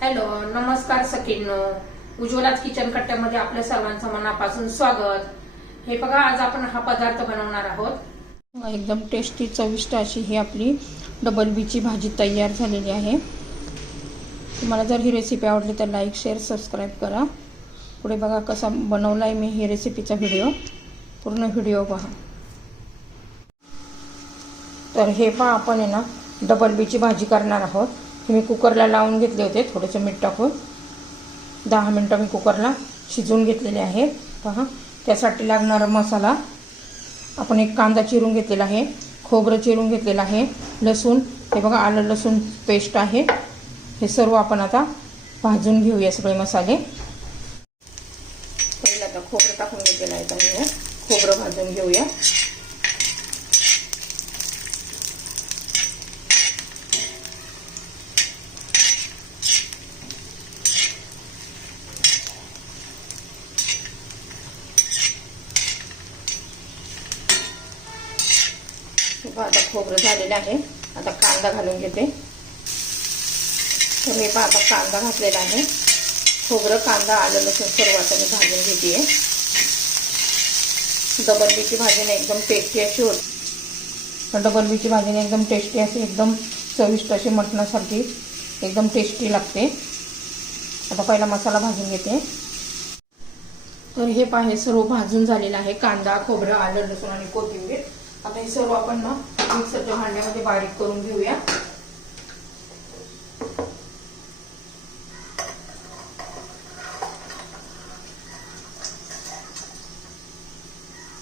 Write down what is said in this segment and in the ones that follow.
Hello नमस्कार सखींनो. उज्ज्वलाच kitchen कट्ट्यामध्ये आपल्या सर्वांचं मनापासून स्वागत. हे बघा आज आपण हा पदार्थ बनवणार आहोत. एकदम टेस्टी चविष्ट अशी ही आपली डबल बीची भाजी तयार झालेली आहे. तुम्हाला जर ही रेसिपी आवडली तर लाईक शेअर सबस्क्राईब करा. पुढे बघा कसा बनवला आहे मी ही रेसिपीचा व्हिडिओ पूर्ण व्हिडिओ पहा. तर हे पहा आपण आहे ना डबल बीची भाजी करणार आहोत. मी कुकरला लावून घेतले होते थोडेसे मीठ टाकून. दहा मिनटं मी कुकरला शिजवून घेतलेले आहे. पहा त्यासाठी लागणारा मसाला. आपण एक कांदा चिरून घेतलेला आहे खोबरं चिरून घेतलेलं आहे लसूण. हे बघा आलं लसूण पेस्ट आहे. हे सर्व आपण आता भाजून घेऊया सगळे मसाले. पहिलं आता खोबरं टाकून घेतलेलं आहे त्यामुळे खोबरं भाजून घेऊया. आता खोबरं झालेलं आहे. आता कांदा घालून घेते. तर मी पहा आता कांदा घातलेला आहे. खोबरं कांदा आलं लसूण सर्व आता मी भाजून घेते डबलबीची भाजीने एकदम टेस्टी अशी होती. डबलबीची भाजीने एकदम टेस्टी अशी एकदम चविष्ट अशी मटणासारखी एकदम टेस्टी लागते. आता पहिला मसाला भाजून घेते. तर हे पाहे सर्व भाजून झालेलं आहे. कांदा खोबरं आलं लसूण आणि कोथिंबीर. आता हे सर्व आपण ना मिक्सरच्या भांड्यामध्ये बारीक करून घेऊया.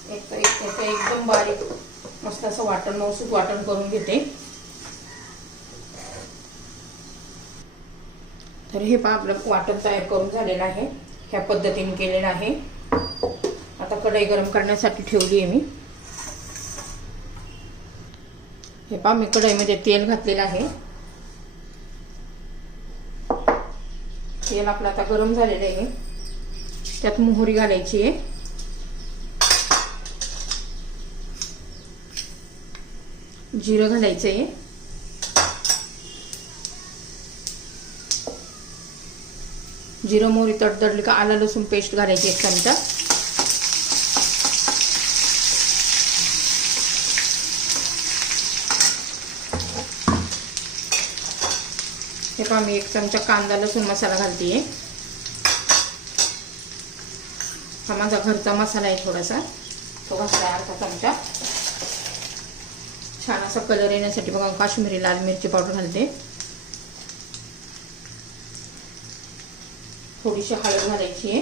एक तर त्याचं एकदम बारीक मस्त असं वाटण मौसूद वाटण करून घेते. तर हे पहा आपलं वाटण तयार करून झालेलं आहे. ह्या पद्धतीने केलेलं आहे. आता कढई गरम करण्यासाठी ठेवली आहे मी. हे पहा मी कढईमध्ये तेल घातलेलं आहे. तेल आपलं आता गरम झालेलं आहे. त्यात मोहरी घालायची आहे. जिरं घालायचं आहे. जिरं मोहरी तडतडली का आला लसूण पेस्ट घालायची एक चमचा. हे पहा मी एक चमचा कांदा लसूण मसाला घालते हा माझा घरचा मसाला आहे थोडासा. तो घातला अर्धा चमचा. छान असा कलर येण्यासाठी बघा काश्मीरी लाल मिरची पावडर घालते. थोडीशी हळद घालायची आहे.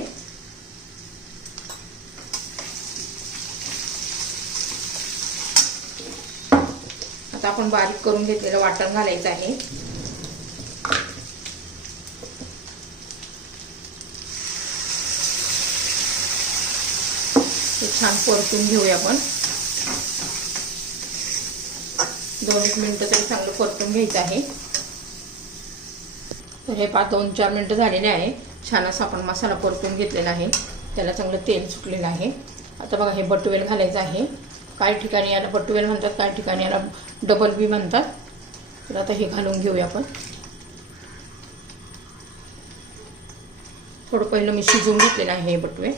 आता आपण बारीक करून घेतलेलं वाटण घालायचं आहे. हे छान परतून घेऊया आपण. दोन एक मिनटं तरी चांगलं परतून घ्यायचं आहे. तर हे पाच दोन चार मिनटं झालेले आहे. छान असा आपण मसाला परतून घेतलेला आहे. त्याला चांगलं तेल सुटलेलं आहे. आता बघा हे बटुवेल घालायचं आहे. काही ठिकाणी याला बटुवेल म्हणतात काही ठिकाणी याला डबल बी म्हणतात. तर आता हे घालून घेऊया आपण. थोडं पहिलं मी शिजवून घेतलेलं आहे हे बटवे.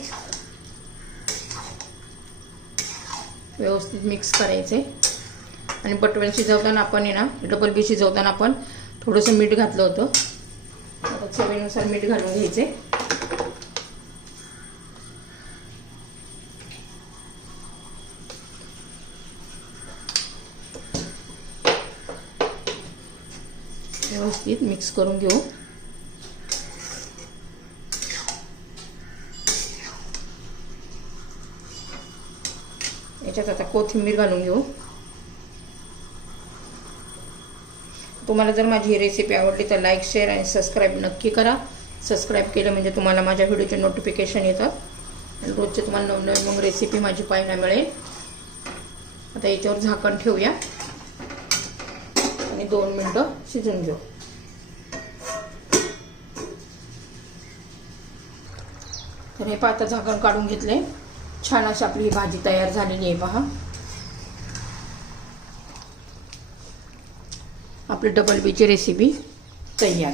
व्यवस्थित मिक्स करायचे. आणि बटवेल शिजवताना आपण आहे ना डबल बी शिजवताना आपण थोडंसं मीठ घातलं होतं. आता चवीनुसार मीठ घालून घ्यायचे. व्यवस्थित मिक्स करून घेऊ. याच्यात आता कोथिंबीर घालून घेऊ. तुम्हाला जर माझी ही रेसिपी आवडली तर लाईक शेअर आणि सबस्क्राईब नक्की करा. सबस्क्राईब केलं म्हणजे तुम्हाला माझ्या व्हिडिओचे नोटिफिकेशन येतात. आणि रोजचे तुम्हाला नवनवीन मग रेसिपी माझी पाहायला मिळेल. आता याच्यावर झाकण ठेवूया. आणि दोन मिनटं शिजून घेऊ. तर हे पाता झाकण काढून घेतले छान अशी आपली ही भाजी तयार झालेली आहे पहा आपली डबल बीची रेसिपी तयार.